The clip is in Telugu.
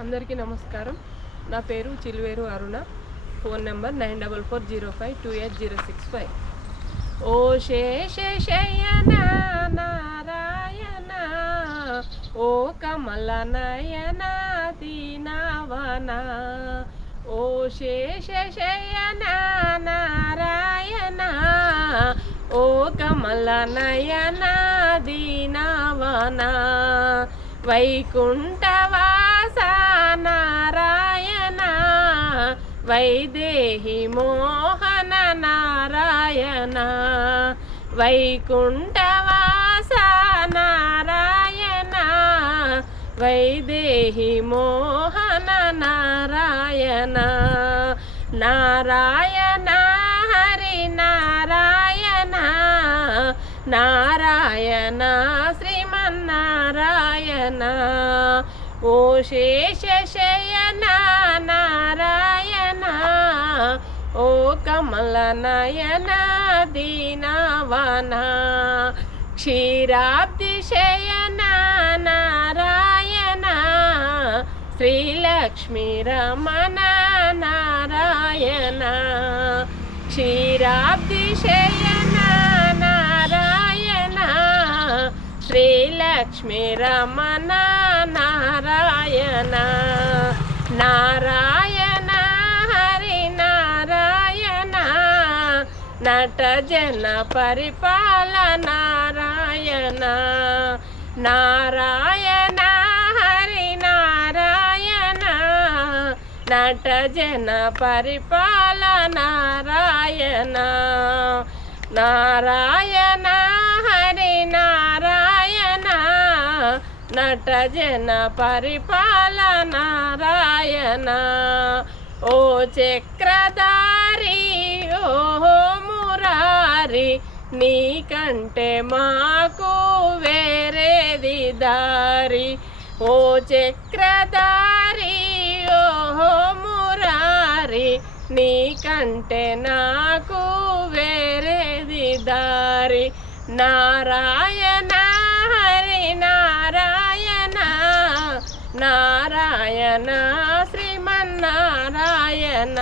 అందరికీ నమస్కారం. నా పేరు చిలువేరు అరుణ. Phone number 9440528065. ఓ శేషశయన నారాయణ, ఓ కమల నయన దీనవన, ఓ శేషశయన నారాయణ, ఓ కమల నయన దీనవన, వైకుంఠవాస నారాయణ, వైదేహి మోహన నారాయణ, వైకుంఠవాస నారాయణ, వైదేహి మోహన నారాయణ, నారాయణ హరి నారాయణ, నారాయణ శ్రీమన్నారాయణ, ఓ శేషశయన నారాయణ, ఓ కమల నయన దీనవన, క్షీరాబ్ది శయన నారాయణ, శ్రీలక్ష్మీ రమణ నారాయణ, క్షీరాబ్ది శయన నారాయణ, శ్రీలక్ష్మీ రమణ నారాయణ, నారాయణ హరి నారాయణ, నట జన పరిపాల నారాయణ, నారాయణ హరి నారాయణ, నట జన పరిపాల నారాయణ, నారాయణ హరి నారాయణ, నట జన పరిపాల నారాయణ, ఓ చక్రధారి ఓ మురారి, నీకంటే మాకు వేరేది దారి, ఓ చక్రధారి ఓ మురారి, నీకంటే నాకు వేరేది దారి, నారాయణ హరి నారాయణ, నారాయణ శ్రీమన్నారాయణ.